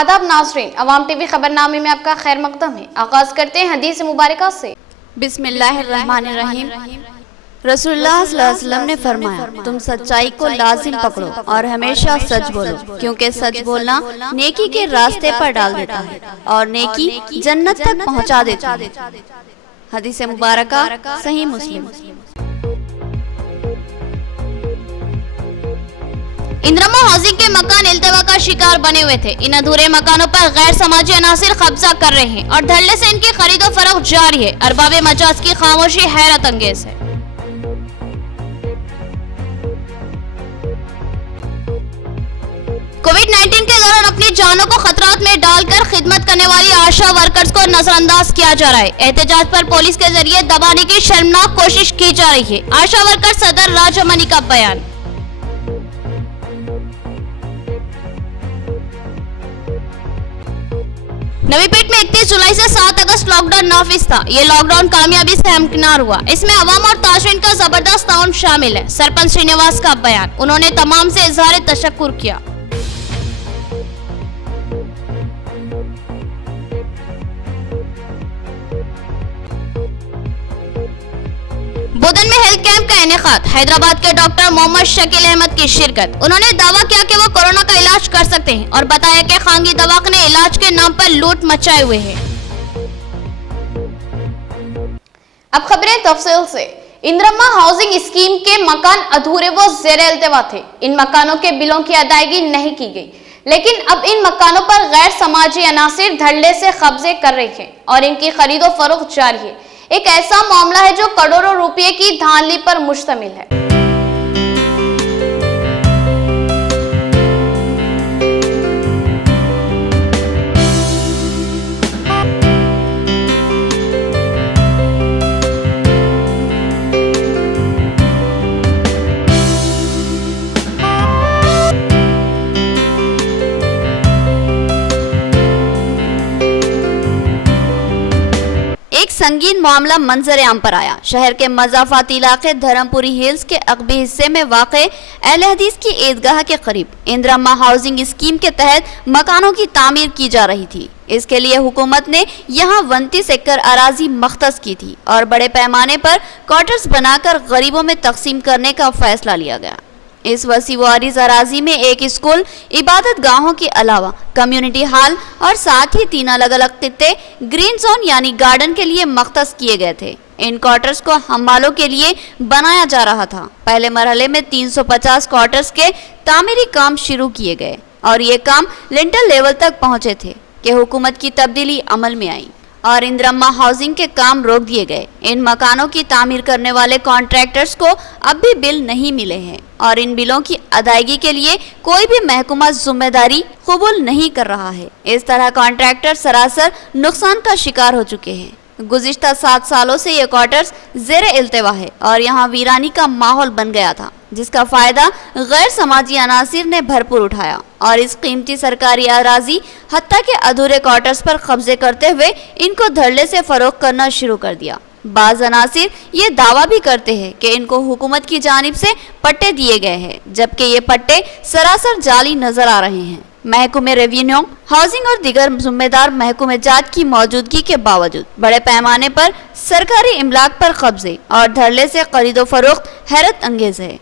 आदाब नाज़रीन, अवाम टीवी खबरनामे में आपका खैर मकदम है। आगाज करते हैं हदीस मुबारका से। बिस्मिल्लाहिर्रहमानिर्रहीम। रसूलुल्लाह सल्लल्लाहु अलैहि वसल्लम ने फरमाया, तुम सच्चाई को लाजिम पकड़ो और हमेशा सच बोलो, क्योंकि सच बोलना नेकी के रास्ते पर डाल देता है और नेकी जन्नत तक पहुंचा देता है। हदीस मुबारका सही मुस्लिम। इंद्रमा हाउसिंग के मकान इल्तिवा का शिकार बने हुए थे। इन अधूरे मकानों पर गैर समाजी अनासिर कब्जा कर रहे हैं और धड़ल्ले से इनकी खरीदो फरोख्त जारी है। अरबाबे मजाज की खामोशी हैरत अंगेज है। कोविड-19 के दौरान अपनी जानों को खतरात में डालकर खिदमत करने वाली आशा वर्कर्स को नजरअंदाज किया जा रहा है। एहतजाज पर पुलिस के जरिए दबाने की शर्मनाक कोशिश की जा रही है। आशा वर्कर सदर राजमनी का बयान। नवीपेट में 31 जुलाई से 7 अगस्त लॉकडाउन नाफिज था। ये लॉकडाउन कामयाबी से हमकिनार हुआ। इसमें अवाम और ताजरीन का जबरदस्त ताउन शामिल है। सरपंच श्रीनिवास का बयान। उन्होंने तमाम से इजहार तशक्कुर किया। बोधन में हेल्थ कैंप का इनेकाद। हैदराबाद के डॉक्टर मोहम्मद शकील अहमद की शिरकत। उन्होंने दावा किया कि वो कोरोना का इलाज कर सकते हैं और बताया कि खानगी दवाखाने इलाज के नाम पर लूट मचाए हुए हैं। अब खबरें तफसील से। इंद्रमा हाउसिंग स्कीम के मकान अधूरे व ज़ेर इल्तिवा थे। इन मकानों के बिलों की अदायगी नहीं की गई, लेकिन अब इन मकानों पर गैर समाजी अनासिर धड़ल्ले से कब्जे कर रहे हैं और इनकी खरीदो फरोख्त जारी है। एक ऐसा मामला है जो करोड़ों रुपए की धांधली पर मुश्तमिल है। एक संगीन मामला मंजर आम पर आया। शहर के मजाफाती इलाके धर्मपुरी हिल्स के अकबी हिस्से में वाक़े अहले हदीस की ईदगाह के करीब इंद्रमा हाउसिंग स्कीम के तहत मकानों की तामीर की जा रही थी। इसके लिए हुकूमत ने यहां 29 एकड़ अराजी मख्तस की थी और बड़े पैमाने पर क्वार्टर्स बनाकर गरीबों में तकसीम करने का फैसला लिया गया। इस वसी वारिस अराजी में एक स्कूल, इबादत गाहों के अलावा कम्युनिटी हॉल और साथ ही 3 अलग अलग खित्ते ग्रीन जोन यानी गार्डन के लिए मख्तस किए गए थे। इन क्वार्टर्स को हम्मालों के लिए बनाया जा रहा था। पहले मरहले में 350 क्वार्टर्स के तामीरी काम शुरू किए गए और ये काम लिंटर लेवल तक पहुंचे थे कि हुकूमत की तब्दीली अमल में आई और इंद्रमा हाउसिंग के काम रोक दिए गए। इन मकानों की तामीर करने वाले कॉन्ट्रैक्टर्स को अब भी बिल नहीं मिले हैं और इन बिलों की अदायगी के लिए कोई भी महकमा जिम्मेदारी कबूल नहीं कर रहा है। इस तरह कॉन्ट्रैक्टर सरासर नुकसान का शिकार हो चुके हैं। गुज़िश्ता 7 सालों से ये क्वार्टर्स ज़ेर इल्तिवा है और यहाँ वीरानी का माहौल बन गया था, जिसका फायदा गैर समाजी अनासिर ने भरपूर उठाया और इस कीमती सरकारी अराजी हत्ता के अधूरे क्वार्टर्स पर कब्जे करते हुए इनको धड़ल्ले से फरोख्त करना शुरू कर दिया। बाज़ अनासिर ये दावा भी करते हैं कि इनको हुकूमत की जानिब से पट्टे दिए गए हैं, जबकि ये पट्टे सरासर जाली नजर आ रहे हैं। महकमे रेवेन्यू, हाउसिंग और दीगर जिम्मेदार महकमे जात की मौजूदगी के बावजूद बड़े पैमाने पर सरकारी इमलाक पर कब्जे और धड़ल्ले से खरीदो फरोख्त हैरत अंगेज है।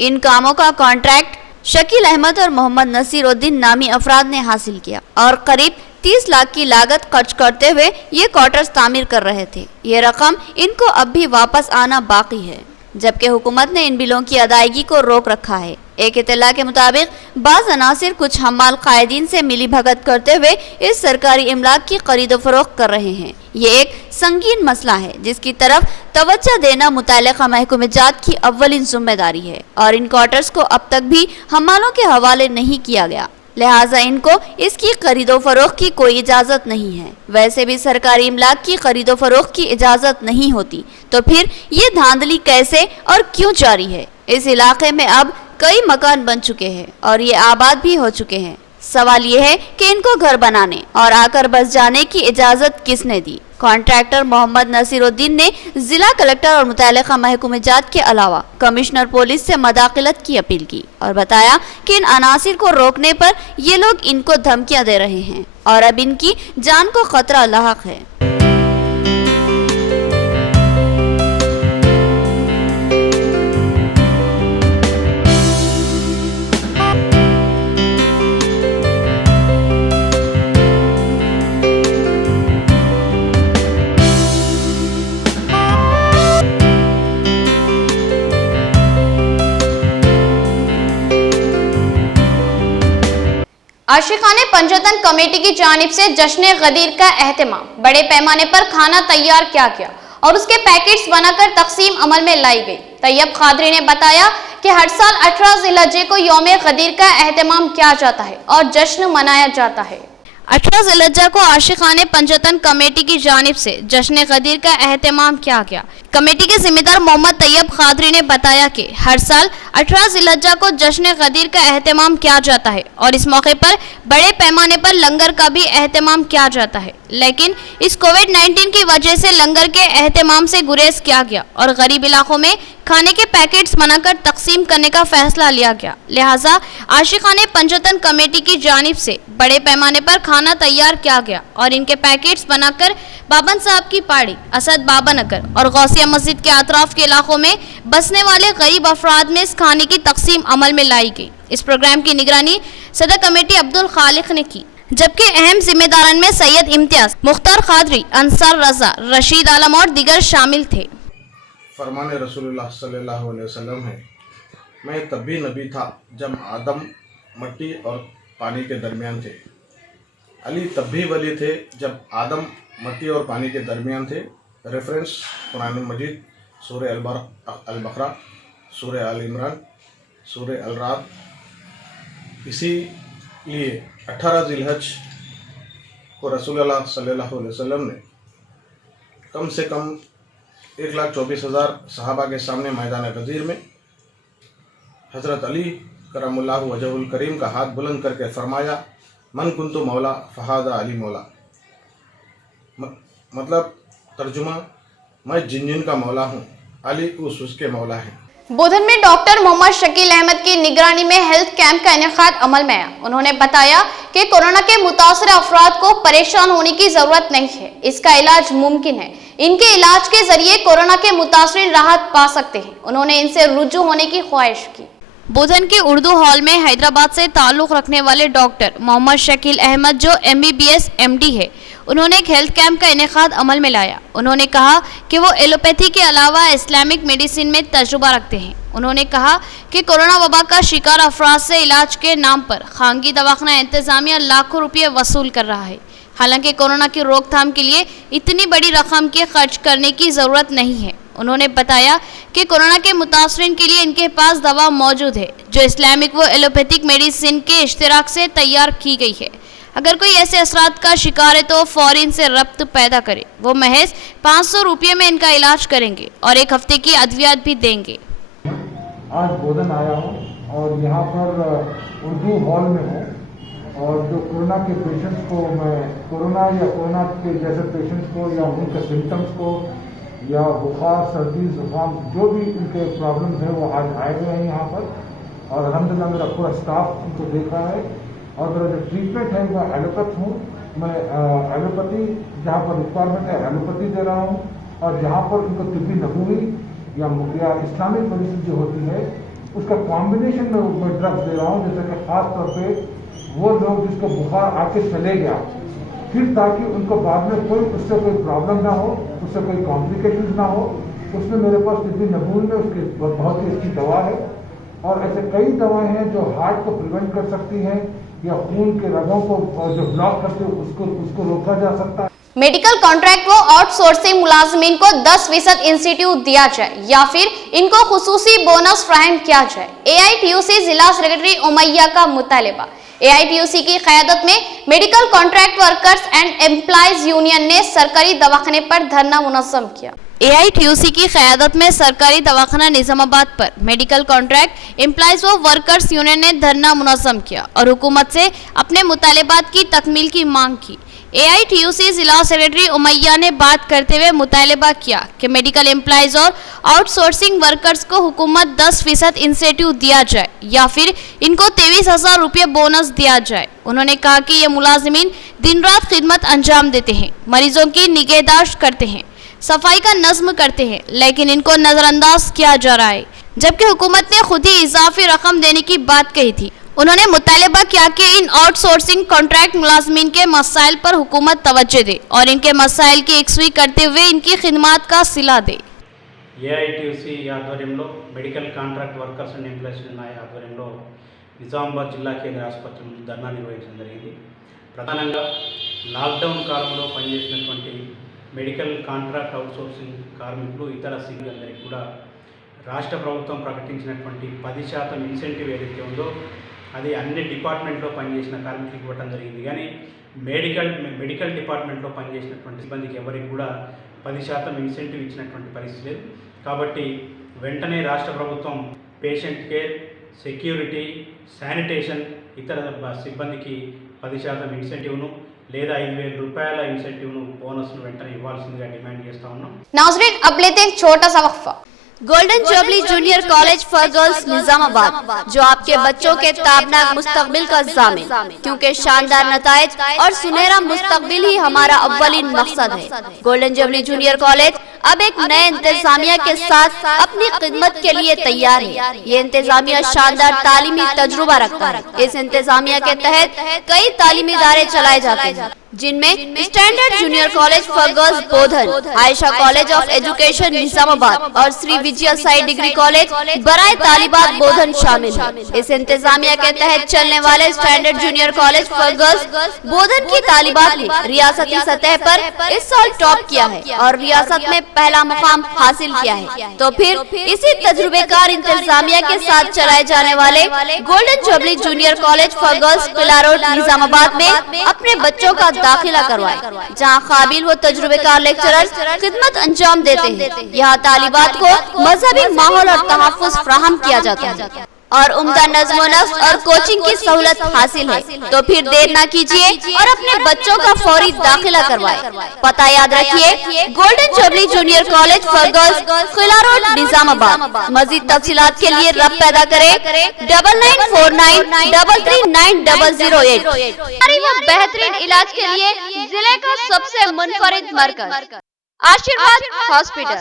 इन कामों का कॉन्ट्रैक्ट शकील अहमद और मोहम्मद नसीरुद्दीन नामी अफराद ने हासिल किया और करीब 30 लाख की लागत खर्च करते हुए ये क्वार्टर्स तामीर कर रहे थे। ये रकम इनको अब भी वापस आना बाकी है, जबकि हुकूमत ने इन बिलों की अदायगी को रोक रखा है। एक इत्तला के मुताबिक बाज़ अनासिर कुछ हम्माल कायदीन से मिली भगत करते हुए इस सरकारी इमलाक की खरीदो फरोख्त कर रहे हैं। ये एक संगीन मसला है जिसकी तरफ तवज्जो देना मुतल्लिका महकमे जात की अव्वलिन जिम्मेदारी है और इन क्वार्टर्स को अब तक भी हम्मालों के हवाले नहीं किया गया। लिहाजा इनको इसकी खरीदो फरोख्त की कोई इजाज़त नहीं है। वैसे भी सरकारी इमलाक की खरीदो फरोख्त की इजाज़त नहीं होती, तो फिर ये धांधली कैसे और क्यों जारी है? इस इलाके में अब कई मकान बन चुके हैं और ये आबाद भी हो चुके हैं। सवाल ये है कि इनको घर बनाने और आकर बस जाने की इजाज़त किसने दी? कॉन्ट्रैक्टर मोहम्मद नसीरुद्दीन ने जिला कलेक्टर और मुतल्लिका महकूमे जात के अलावा कमिश्नर पुलिस से मदाखलत की अपील की और बताया कि इन अनासिर को रोकने पर ये लोग इनको धमकियां दे रहे हैं और अब इनकी जान को खतरा लाहक है। आशिकाने पंजतन कमेटी की जानिब से जश्न गदीर का एहतमाम, बड़े पैमाने पर खाना तैयार किया गया और उसके पैकेट्स बनाकर तकसीम अमल में लाई गई। तैयब खादरी ने बताया कि हर साल 18 ज़िलहज्जे को यौम गदीर का एहतमाम किया जाता है और जश्न मनाया जाता है। 18 ज़िलहज्जा को आशिकाने पंजतन कमेटी की जानिब से जश्न गदीर का एहतमाम किया गया। कमेटी के जिम्मेदार मोहम्मद तैयब खादरी ने बताया कि हर साल 18 ज़िलहज्जा को जश्न गदीर का एहतमाम किया जाता है और इस मौके पर बड़े पैमाने पर लंगर का भी एहतमाम किया जाता है, लेकिन इस कोविड-19 की वजह से लंगर के एहतमाम से गुरेज किया गया और गरीब इलाकों में खाने के पैकेट्स बनाकर तकसीम करने का फैसला लिया गया। लिहाजा आशिकाने पंजतन कमेटी की जानिब से बड़े पैमाने पर खाना तैयार किया गया और इनके पैकेट्स बनाकर बाबन साहब की पहाड़ी, असद बाबा नगर और गौसिया मस्जिद के अतराफ के इलाकों में बसने वाले गरीब अफराद में इस खाने की तकसीम अमल में लाई गई। इस प्रोग्राम की निगरानी सदर कमेटी अब्दुल खालिक ने की, जबकि अहम जिम्मेदारान में सैयद इम्तियाज, मुख्तार खादरी, अंसार रजा, रशीद आलम और दिगर शामिल थे। फरमान रसूलुल्लाह सल्लल्लाहु अलैहि वसल्लम है, मैं तब भी नबी था जब आदम मट्टी और पानी के दरमियान थे। अली तब भी वली थे जब आदम मट्टी और पानी के दरमियान थे। रेफरेंस कुरान मजीद, सूरह अल-बकरा, सूरह अल इमरान, सूरह अल राद। इसीलिए 18 ज़िलहज को रसूलुल्लाह सल्लल्लाहु अलैहि वसल्लम ने कम से कम 1,24,000 सहाबा के सामने मैदान गदीर में हज़रत अली करमुल्लाहु वजहुल करीम का हाथ बुलंद करके फरमाया, मन कुन्तु मौला फ़हाज़ा अली मौला। मतलब तर्जुमा, मैं जिन का मौला हूँ, अली उसके मौला है। बोधन में डॉक्टर मोहम्मद शकील अहमद की निगरानी में हेल्थ कैंप का इनेकाद अमल में आया। उन्होंने बताया कि कोरोना के मुतासर अफराद को परेशान होने की जरूरत नहीं है, इसका इलाज मुमकिन है। इनके इलाज के जरिए कोरोना के मुतासरीन राहत पा सकते हैं। उन्होंने इनसे रुजू होने की ख्वाहिश की। बोधन के उर्दू हॉल में हैदराबाद से ताल्लुक़ रखने वाले डॉक्टर मोहम्मद शकील अहमद, जो MBBS MD है, उन्होंने एक हेल्थ कैंप का इनेकाद अमल में लाया। उन्होंने कहा कि वो एलोपैथी के अलावा इस्लामिक मेडिसिन में तजुर्बा रखते हैं। उन्होंने कहा कि कोरोना वबा का शिकार अफराद से इलाज के नाम पर खानगी दवाखाना इंतजामिया लाखों रुपये वसूल कर रहा है। हालांकि कोरोना की रोकथाम के लिए इतनी बड़ी रकम के खर्च करने की ज़रूरत नहीं है। उन्होंने बताया कि कोरोना के मुतासरीन के लिए इनके पास दवा मौजूद है जो इस्लामिक व एलोपैथिक मेडिसिन के इश्तिराक से तैयार की गई है। अगर कोई ऐसे असरात का शिकार है तो फौरन से रब्त पैदा करे। वो महज 500 रुपये में इनका इलाज करेंगे और 1 हफ्ते की अद्वियात भी देंगे। आज बोधन आया हूँ और यहाँ पर उर्दू हॉल में हूँ और जो कोरोना के पेशेंट्स को मैं कोरोना या कोरोना के जैसे पेशेंट्स को या उनके सिम्टम्स को या बुखार, सर्दी, जुकाम, जो भी उनके प्रॉब्लम्स हैं वो आज आए हुए हैं यहाँ पर और अल्हम्दुलिल्लाह मेरा पूरा स्टाफ उनको देख रहा है। और मेरा जो ट्रीटमेंट है मैं एलोपैथ हूँ, मैं एलोपैथी जहाँ पर रिक्वायरमेंट है एलोपैथी दे रहा हूँ और जहाँ पर उनको तिब्बी नबूवी या इस्लामिक मेडिसिन जो होती है उसका कॉम्बिनेशन में मैं ड्रग्स दे रहा हूँ। जैसे कि ख़ास तौर पे वो लोग जिसको बुखार आके चले गया फिर ताकि उनको बाद में उससे कोई प्रॉब्लम ना हो, उससे कोई कॉम्प्लिकेशन ना हो, उसमें मेरे पास तिब्बी नबून में उसकी बहुत ही अच्छी दवा है। और ऐसे कई दवाएं हैं जो हार्ट को प्रिवेंट कर सकती हैं या खून के रगों को जो ब्लॉक करते हैं उसको रोका जा सकता है। मेडिकल कॉन्ट्रैक्ट व आउटसोर्सिंग मुलाजमीन को 10% इंस्टीट्यूट दिया जाए या फिर इनको खुसूसी बोनस फ्राहम किया जाए। AITUC जिला सेक्रेटरी उमैया का मुतालबा। एआईटीयूसी की क़यादत में medical contract workers and employees union ने सरकारी दवाखाने पर धरना मुनज़्ज़म किया। एआईटीयूसी की क़यादत में सरकारी दवाखाना निजामाबाद पर मेडिकल कॉन्ट्रैक्ट एम्प्लॉयज व वर्कर्स यूनियन ने धरना मुनज़्ज़म किया और हुकूमत से अपने मुतालिबात की तकमील की मांग की। एआईटीयूसी जिला सेक्रेटरी उमैया ने बात करते हुए मुतालबा किया कि मेडिकल एम्प्लॉयज और आउटसोर्सिंग वर्कर्स को हुकूमत 10% इंसेंटिव दिया जाए या फिर इनको 23,000 रुपये बोनस दिया जाए। उन्होंने कहा कि ये मुलाजिमीन दिन रात खिदमत अंजाम देते हैं, मरीजों की निगहदाश्त करते हैं, सफाई का नज़्म करते हैं, लेकिन इनको नज़रअंदाज किया जा रहा है, जबकि हुकूमत ने खुद ही इजाफी रकम देने की बात कही थी। उन्होंने मुतालबा किया कि इन आउटसोर्सिंग कॉन्ट्रैक्ट मुलाजमीन के मसाइल पर हुकूमत तवज्जो दे और इनके मसाइल की यकसुई करते हुए इनकी खिदमात का सिला दे। ఏఐటీయూసీ ఆధ్వర్యంలో medical contract workers and employees ఆధ్వర్యంలో నిజామాబాద్ జిల్లా కేంద్ర ఆసుపత్రి ముందు ధర్నా నిర్వహించడం జరిగింది. ప్రధానంగా లాక్డౌన్ కాలంలో పనిచేసినటువంటి మెడికల్ కాంట్రాక్ట్ అవుట్సోర్సింగ్ కార్మికులు ఇతర సిబ్బందికి కూడా రాష్ట్ర ప్రభుత్వం ప్రకటించినటువంటి 10% ఇన్సెంటివ్ ఏదైతే ఉందో అది అన్ని డిపార్ట్మెంట్లో పనిచేసిన కార్మికులకు ఇవ్వడం జరిగింది. కానీ మెడికల్ డిపార్ట్మెంట్లో పనిచేసినటువంటి సిబ్బందికి ఎవరికి కూడా 10% ఇన్సెంటివ్ ఇచ్చినటువంటి పరిస్థితి లేదు. కాబట్టి వెంటనే రాష్ట్ర ప్రభుత్వం పేషెంట్ కేర్, సెక్యూరిటీ, శానిటేషన్ ఇతర సిబ్బందికి 10% ఇన్సెంటివ్ను లేదా 5,000 రూపాయల ఇన్సెంటివ్ను బోనస్ను వెంటనే ఇవ్వాల్సిందిగా డిమాండ్ చేస్తూ ఉన్నాం. नाज़रीन, अब लेते हैं एक छोटा सा वक्फा। Golden jubilee junior college for girls Nizamabad, जो आपके बच्चों के ताबनाक मुस्तकबिल का ज़ामिन, क्योंकि शानदार नताइज और सुनहरा मुस्तकबिल ही हमारा अव्वलीन मकसद है। गोल्डन जुबली जूनियर कॉलेज अब एक नए इंतजामिया के साथ अपनी खिदमत के लिए तैयार है। ये इंतजामिया शानदार तालीमी तजुर्बा रखता है। इस इंतजामिया के तहत कई तालीमी इदारे चलाए जाते हैं, जिनमें standard junior college for girls Bodhan, Ayesha college of education Nizamabad और श्री विजय साई डिग्री कॉलेज बराए तालिबात बोधन शामिल है। इस इंतजामिया के तहत चलने वाले standard junior college for girls Bodhan की तालिबात ने रियासती सतह पर इस साल टॉप किया है और रियासत में पहला मुकाम हासिल किया है। तो फिर इसी तजुर्बेकार इंतजामिया के साथ चलाए जाने वाले golden jubilee junior college for girls Qila road Nizamabad में अपने बच्चों का दाखिला करवाए, जहां काबिल व तजुर्बेकार लेक्चरर्स खिदमत अंजाम देते हैं। यहाँ तालिबात को मजहबी माहौल और तहफ़्फ़ुज़ फराहम किया जाता है और उम्दा नज़्म नफ्स और कोचिंग की सहूलत हासिल है। तो फिर देर न कीजिए और अपने बच्चों का फौरी दाखिला करवाए। पता याद रखिए, golden jubilee junior college for girls Qila road Nizamabad. मजीद तफसीलात के लिए रब पैदा करें 9949339008। बेहतरीन इलाज के लिए जिले का सबसे मुनफरिद मरकज आशीर्वाद हॉस्पिटल।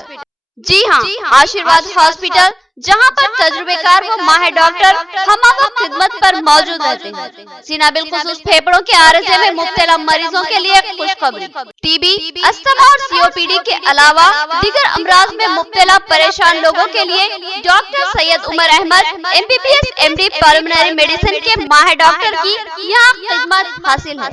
जी हाँ, आशीर्वाद हॉस्पिटल, जहाँ पर तजुर्बेकार व माहिर डॉक्टर हमवक्त खिदमत पर मौजूद रहते हैं। सीना बिलखुसूस फेफड़ों के आरज़े में मुब्तला मरीजों के लिए खुशखबरी, टीबी, अस्थमा और सीओपीडी के अलावा दीगर अमराज में मुब्तला परेशान लोगों के लिए doctor Syed Umar Ahmed MBBS MD pulmonary medicine के माहिर डॉक्टर की यहाँ खिदमत हासिल है।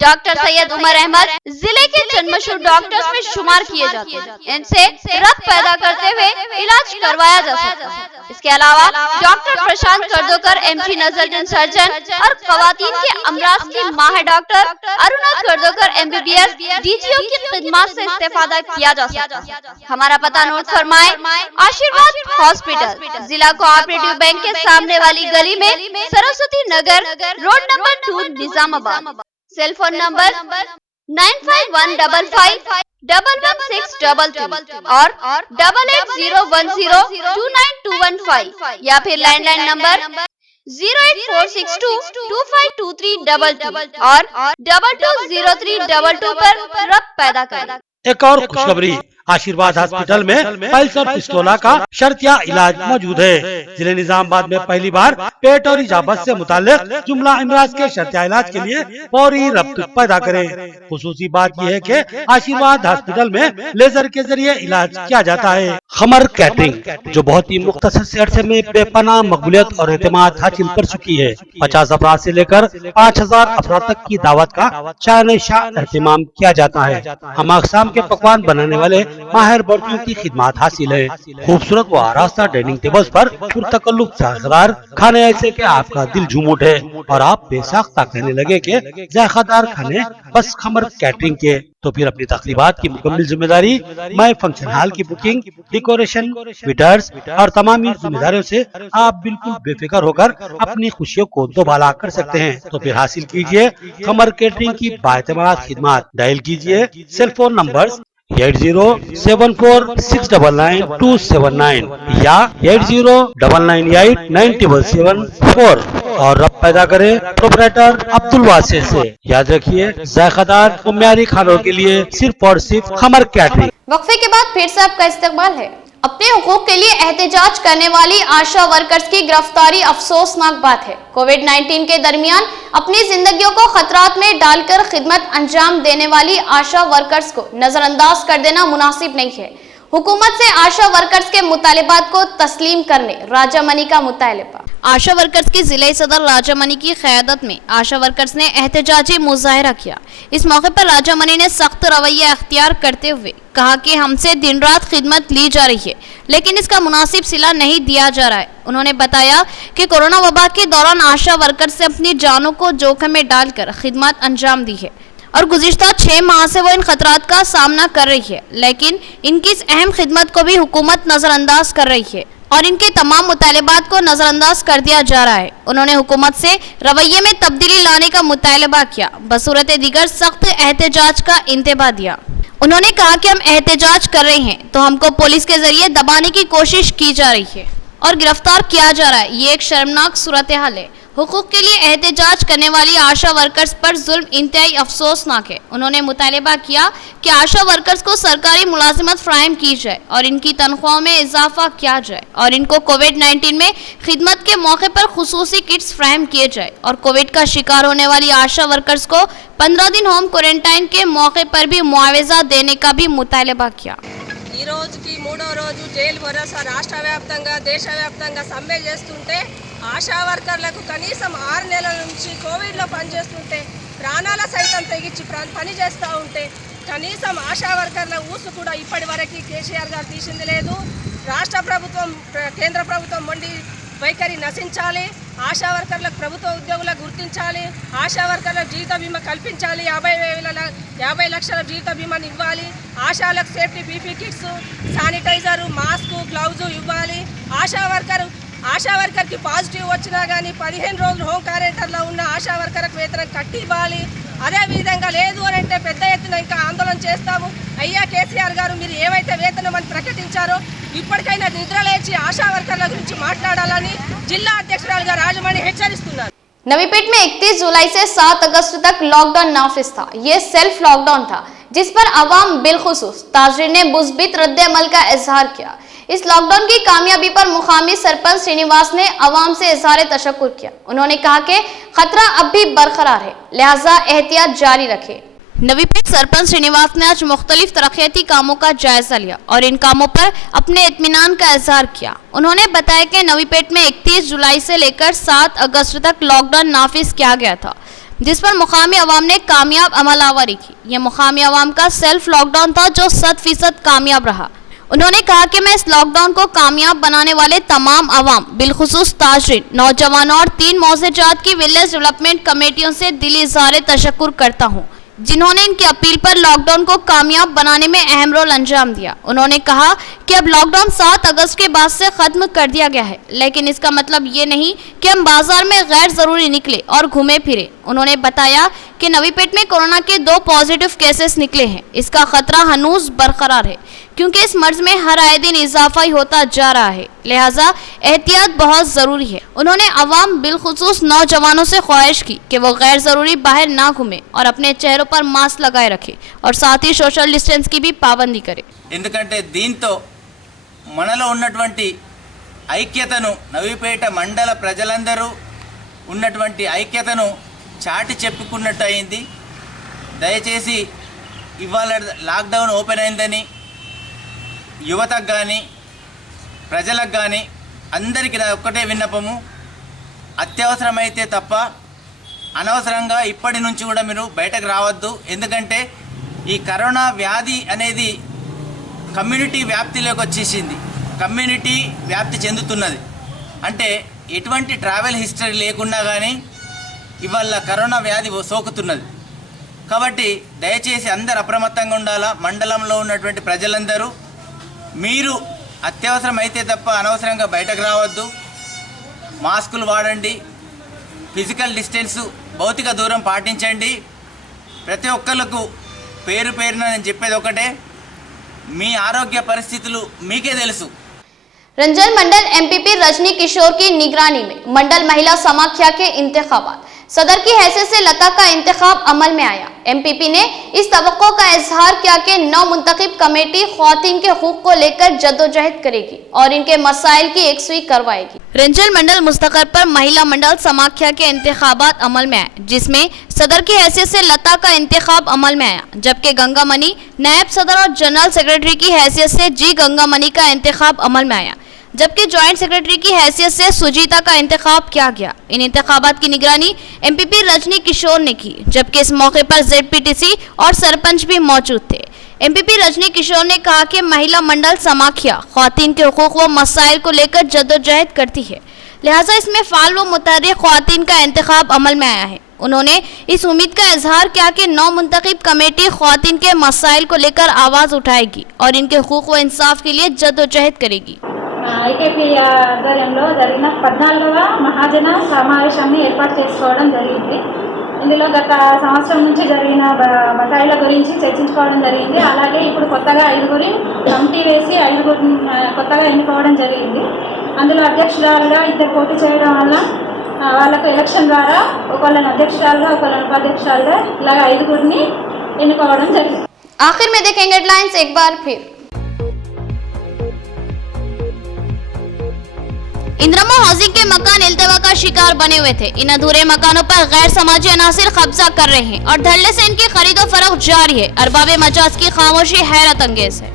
डॉक्टर सैयद उमर अहमद जिले के चंद मशहूर डॉक्टर्स में शुमार किए जाते हैं। इनसे रब्त पैदा करते हुए इलाज करवाया जा सकता है। इसके अलावा डॉक्टर प्रशांत कर्दोकर MG नजरजन सर्जन और खवातीन के अमराज की माहिर डॉक्टर अरुणा कर्दोकर MBBS DGO की खिदमत से इस्तेफादा किया जा सकता है। हमारा पता नोट फरमाए, आशीर्वाद हॉस्पिटल, जिला कोऑपरेटिव बैंक के सामने वाली गली में, Saraswati Nagar road number 2 Nizamabad. Cell phone number 9515511622 और 8801029215 या फिर लैंडलाइन नंबर 08462252322 और 220322 पर रब्त पैदा करें। एक और खुशखबरी, आशीर्वाद हॉस्पिटल में पल्स और पिस्टोला का शर्तिया इलाज मौजूद है। जिले निजामाबाद में पहली बार पेट और इजाफत से मुताल्लिक जुमला अमराज के शर्तिया इलाज के लिए फौरी रब्त पैदा करें। खुसूसी बात यह है कि आशीर्वाद हॉस्पिटल में लेजर के जरिए इलाज किया जाता है। खमर कैटरिंग, जो बहुत ही मुख्तसर से अरसे में बेपनाह मकबूलियत और एतमाद हासिल कर चुकी है। 50 अफराद से लेकर 5000 अफराद तक की दावत का शान एहतमाम किया जाता है। हम अक़साम के पकवान बनाने वाले माहिर भर्तियों की खिदमत हासिल है। खूबसूरत व आरास्ता डाइनिंग टेबल्स पर पुरतकल्लुफ जायकादार खाने ऐसे के आपका दिल झूम उठे और आप बेसाख्ता कहने लगे कि जायकादार खाने बस खमर कैटरिंग के। तो फिर अपनी तकरीबात की मुकम्मल जिम्मेदारी माय फंक्शन हॉल की बुकिंग, डेकोरेशन, वेटर्स और तमाम जिम्मेदारियों से आप बिल्कुल बेफिक्र होकर अपनी खुशियों को दोबाला कर सकते हैं। तो फिर हासिल कीजिए खमर कैटरिंग की बाएतमाद खिदमत। डायल कीजिए सेलफोन नंबर 8074699279 या 8099897774 और रब पैदा करे प्रोपराइटर अब्दुल वासे से। याद रखिए जायकादार और म्यारी खानों के लिए सिर्फ और सिर्फ खमर कैटरिंग। वक्फे के बाद फिर से आपका इस्तकबाल है। अपने हुकूक के लिए एहतजाज करने वाली आशा वर्कर्स की गिरफ्तारी अफसोसनाक बात है। कोविड-19 के दरमियान अपनी जिंदगियों को खतरात में डालकर खिदमत अंजाम देने वाली आशा वर्कर्स को नजरअंदाज कर देना मुनासिब नहीं है। हुकूमत से आशा वर्कर्स के मुतालिबात को तस्लीम करने राजामनी का मुतालिबा। आशा वर्कर्स की जिले सदर राजामनी की क़यादत में आशा वर्कर्स ने एहतजाजी मुजाहरा किया। इस मौके पर राजामनी ने सख्त रवैया अख्तियार करते हुए कहा कि हमसे दिन रात खिदमत ली जा रही है, लेकिन इसका मुनासिब सिला नहीं दिया जा रहा है। उन्होंने बताया कि कोरोना वबा के दौरान आशा वर्कर्स से अपनी जानों को जोखिम में डालकर खिदमत अंजाम दी है और गुज़िश्ता 6 माह से वो इन खतरात का सामना कर रही है, लेकिन इनकी इस अहम खिदमत को भी हुकूमत नज़रअंदाज कर रही है और इनके तमाम मुतालिबात को नज़रअंदाज कर दिया जा रहा है। उन्होंने हुकूमत से रवैये में तब्दीली लाने का मुतालबा किया, बसूरत दीगर सख्त एहतजाज का इंतबा दिया। उन्होंने कहा कि हम एहतजाज कर रहे हैं तो हमको पुलिस के जरिए दबाने की कोशिश की जा रही है और गिरफ्तार किया जा रहा है। ये एक शर्मनाक सूरत हाल है। हुकूक के लिए एहतजाज करने वाली आशा वर्कर्स पर जुल्म इंतहाई अफसोसनाक है। उन्होंने मुतालबा किया कि आशा वर्कर्स को सरकारी मुलाजिमत फ्राहम की जाए और इनकी तनख्वाहों में इजाफा किया जाए और इनको कोविड-19 में खिदमत के मौके पर खुसूसी किट्स फ्राहम किए जाए और कोविड का शिकार होने वाली आशा वर्कर्स को 15 दिन होम क्वारंटाइन के मौके पर भी मुआवजा देने का भी मुतालबा किया। ఈ రోజుకి మూడో రోజు జైలు భరోసా రాష్ట్ర వ్యాప్తంగా దేశవ్యాప్తంగా సమ్మె చేస్తుంటే ఆశా వర్కర్లకు కనీసం 6 నెలల నుంచి కోవిడ్లో పనిచేస్తుంటే ప్రాణాల సైతం తెగించి పని చేస్తూ ఉంటే కనీసం ఆశా వర్కర్ల ఊసు కూడా ఇప్పటి వరకు కేసీఆర్ గారు తీసింది లేదు। రాష్ట్ర ప్రభుత్వం కేంద్ర ప్రభుత్వం మొండి వైఖరి నశించాలి। ఆశా వర్కర్లకు ప్రభుత్వ ఉద్యోగులకు గుర్తించాలి। ఆశా వర్కర్లకు జీవిత బీమా కల్పించాలి। 50 లక్షల జీవిత బీమాని ఇవ్వాలి। ఆశాలకు safety PP kits, sanitizer, mask, gloves ఇవ్వాలి। ఆశా వర్కర్కి పాజిటివ్ వచ్చినా కానీ 15 రోజులు హోమ్ క్వారంటైన్లో ఉన్న ఆశా వర్కర్లకు వేతనం కట్టి ఇవ్వాలి। అదేవిధంగా లేదు అని అంటే పెద్ద ఎత్తున ఇంకా ఆందోళన చేస్తాము। అయ్యా కేసీఆర్ గారు, మీరు ఏవైతే వేతనం అని ప్రకటించారో ఇప్పటికైనా నిద్రలేచి ఆశా వర్కర్ల గురించి మాట్లాడాలని జిల్లా అధ్యక్షురాలుగా రాజమణి హెచ్చరిస్తున్నారు। नवीपेट में 31 जुलाई से 7 अगस्त तक लॉकडाउन नाफिज था। ये सेल्फ लॉकडाउन था जिस पर अवाम बिलखुसूस ताजरीन ने मुस्बित रद्द-ए-अमल का इजहार किया। इस लॉकडाउन की कामयाबी पर मुकामी सरपंच श्रीनिवास ने अवाम से इजहार तशक्कुर किया। उन्होंने कहा कि खतरा अब भी बरकरार है, लिहाजा एहतियात जारी रखें। नवीपेट सरपंच श्रीनिवास ने आज मुख्तलिफ तरक्याती कामों का जायजा लिया और इन कामों पर अपने इत्मीनान का इजहार किया। उन्होंने बताया कि नवीपेट में 31 जुलाई से लेकर 7 अगस्त तक लॉकडाउन नाफिज किया गया था, जिस पर मुकामी अवाम ने कामयाब अमलावरी की। ये मुकामी अवाम का सेल्फ लॉकडाउन था जो 100% कामयाब रहा। उन्होंने कहा कि मैं इस लॉकडाउन को कामयाब बनाने वाले तमाम अवाम बिलखुसूस ताजरीन, नौजवानों और 3 मौज़ेजात की विलेज डेवलपमेंट कमेटियों से दिली इजहार तशक्कुर करता हूँ, जिन्होंने इनकी अपील पर लॉकडाउन को कामयाब बनाने में अहम रोल अंजाम दिया। उन्होंने कहा कि अब लॉकडाउन 7 अगस्त के बाद से खत्म कर दिया गया है, लेकिन इसका मतलब ये नहीं कि हम बाजार में गैर जरूरी निकले और घूमे फिरे। उन्होंने बताया कि नवीपेट में कोरोना के 2 पॉजिटिव केसेस निकले हैं। इसका खतरा हनूज बरकरार है क्योंकि इस मर्ज में हर आए दिन इजाफा ही होता जा रहा है, लिहाजा एहतियात बहुत ज़रूरी है। उन्होंने अवाम बिलखुसूस नौजवानों से ख्वाहिश की कि वो गैर ज़रूरी बाहर ना घूमे और अपने चेहरों पर मास्क लगाए रखे और साथ ही सोशल डिस्टेंस की भी पाबंदी करे। ఎందుకంటే దీంతో మనలో ఉన్నటువంటి ఐక్యతను, నవీపేట మండల ప్రజలందరూ ఉన్నటువంటి ఐక్యతను చాటి చెప్పుకున్నట్టు అయింది। దయచేసి ఇవాళ లాక్డౌన్ ఓపెన్ అయిందని యువతకు కానీ ప్రజలకు కానీ అందరికీ నా ఒక్కటే విన్నపము, అత్యవసరమైతే తప్ప అనవసరంగా ఇప్పటి నుంచి కూడా మీరు బయటకు రావద్దు। ఎందుకంటే ఈ కరోనా వ్యాధి అనేది కమ్యూనిటీ వ్యాప్తిలోకి వచ్చేసింది, కమ్యూనిటీ వ్యాప్తి చెందుతున్నది. అంటే ఎటువంటి ట్రావెల్ హిస్టరీ లేకుండా కానీ ఇవాళ కరోనా వ్యాధి సోకుతున్నది. కాబట్టి దయచేసి అందరు అప్రమత్తంగా ఉండాలా. మండలంలో ఉన్నటువంటి ప్రజలందరూ మీరు అత్యవసరం అయితే తప్ప అనవసరంగా బయటకు రావద్దు, మాస్కులు వాడండి, ఫిజికల్ డిస్టెన్సు భౌతిక దూరం పాటించండి. ప్రతి ఒక్కళ్ళకు పేరు పేరున నేను చెప్పేది ఒకటే, మీ ఆరోగ్య పరిస్థితులు మీకే తెలుసు. रंजन मंडल एमपीपी रजनी किशोर की निगरानी में मंडल महिला समाख्या के इंतखाबात सदर की हैसियत से लता का इंतखाब अमल में आया। एमपीपी ने इस तवक्को का इजहार किया कि नौ मुंतखब कमेटी ख्वातीन के हुकूक को लेकर जद्दोजहद करेगी और इनके मसाइल की एकसुई करवाएगी। रंजन मंडल मुस्तकर पर महिला मंडल समाख्या के इंतखाबात अमल में आए, जिसमें सदर की हैसियत से लता का इंतखाब अमल में आया, जबकि गंगामणि नायब सदर और जनरल सेक्रेटरी की हैसियत से जी गंगामणि का इंतखाब अमल में आया, जबकि ज्वाइंट सेक्रेटरी की हैसियत से सुजीता का इंतखाब किया गया। इन इंतखाबात की निगरानी एमपीपी रजनी किशोर ने की, जबकि इस मौके पर जेडपीटीसी और सरपंच भी मौजूद थे। एमपीपी रजनी किशोर ने कहा कि महिला मंडल समाख्या ख्वातीन के हुकूक व मसाइल को लेकर जद्दोजहद करती है, लिहाजा इसमें फाल व मुतहर्रिक ख्वातीन का इंतखाब अमल में आया है। उन्होंने इस उम्मीद का इजहार किया कि नौ मुंतखब कमेटी ख्वातीन के मसाइल को लेकर आवाज़ उठाएगी और इनके हुकूक व इंसाफ के लिए जद्दोजहद करेगी। ఐకేపీ ఆధ్వర్యంలో జరిగిన 14వ మహాజన సమావేశాన్ని ఏర్పాటు చేసుకోవడం జరిగింది. ఇందులో గత సంవత్సరం నుంచి జరిగిన బకాయిల గురించి చర్చించుకోవడం జరిగింది. అలాగే ఇప్పుడు కొత్తగా 5గురి కమిటీ వేసి 5గురిని కొత్తగా ఎన్నుకోవడం జరిగింది. అందులో అధ్యక్షురాలుగా 2 పోటీ చేయడం వల్ల వాళ్ళకు ఎలక్షన్ ద్వారా ఒకళ్ళని అధ్యక్షురాలుగా ఒకళ్ళని ఉపాధ్యక్షురాలుగా ఇలాగ 5గురిని ఎన్నుకోవడం జరిగింది. आखिर में देखेंगे हेडलाइंस एक बार फिर। इंद्रमा हाउसिंग के मकान इल्तवा का शिकार बने हुए थे। इन अधूरे मकानों पर गैर समाजी अनासिर कब्जा कर रहे हैं और धड़ल्ले से इनकी खरीदो फरोख्त जारी है। अरबाबे मजाज की खामोशी हैरत अंगेज है।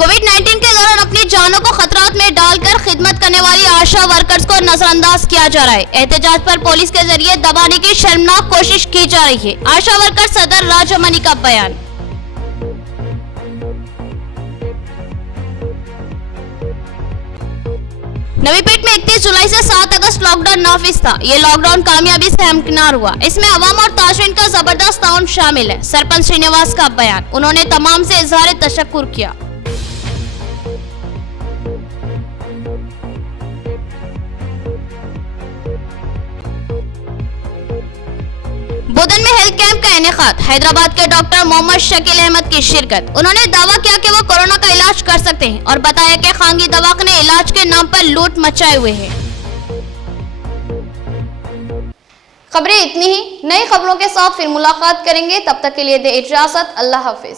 कोविड-19 के दौरान अपनी जानों को खतरात में डालकर खिदमत करने वाली आशा वर्कर्स को नजरअंदाज किया जा रहा है। एहतजाज पर पुलिस के जरिए दबाने की शर्मनाक कोशिश की जा रही है। आशा वर्कर सदर राजमणि का बयान। नवीपेट में 31 जुलाई से 7 अगस्त लॉकडाउन नाफिज था। ये लॉकडाउन कामयाबी से हमकिनार हुआ। इसमें अवाम और ताजरीन का जबरदस्त ताउन शामिल है। सरपंच श्रीनिवास का बयान। उन्होंने तमाम से इजहार तशक्कुर किया। बोधन में हेल्थ कैंप का इनेकाद। हैदराबाद के डॉक्टर मोहम्मद शकील अहमद की शिरकत। उन्होंने दावा किया कि वो कोरोना का इलाज कर सकते हैं और बताया कि खानगी दवाखाने इलाज के नाम पर लूट मचाए हुए हैं। खबरें इतनी ही। नई खबरों के साथ फिर मुलाकात करेंगे, तब तक के लिए दे इजाजत। अल्लाह हाफिज।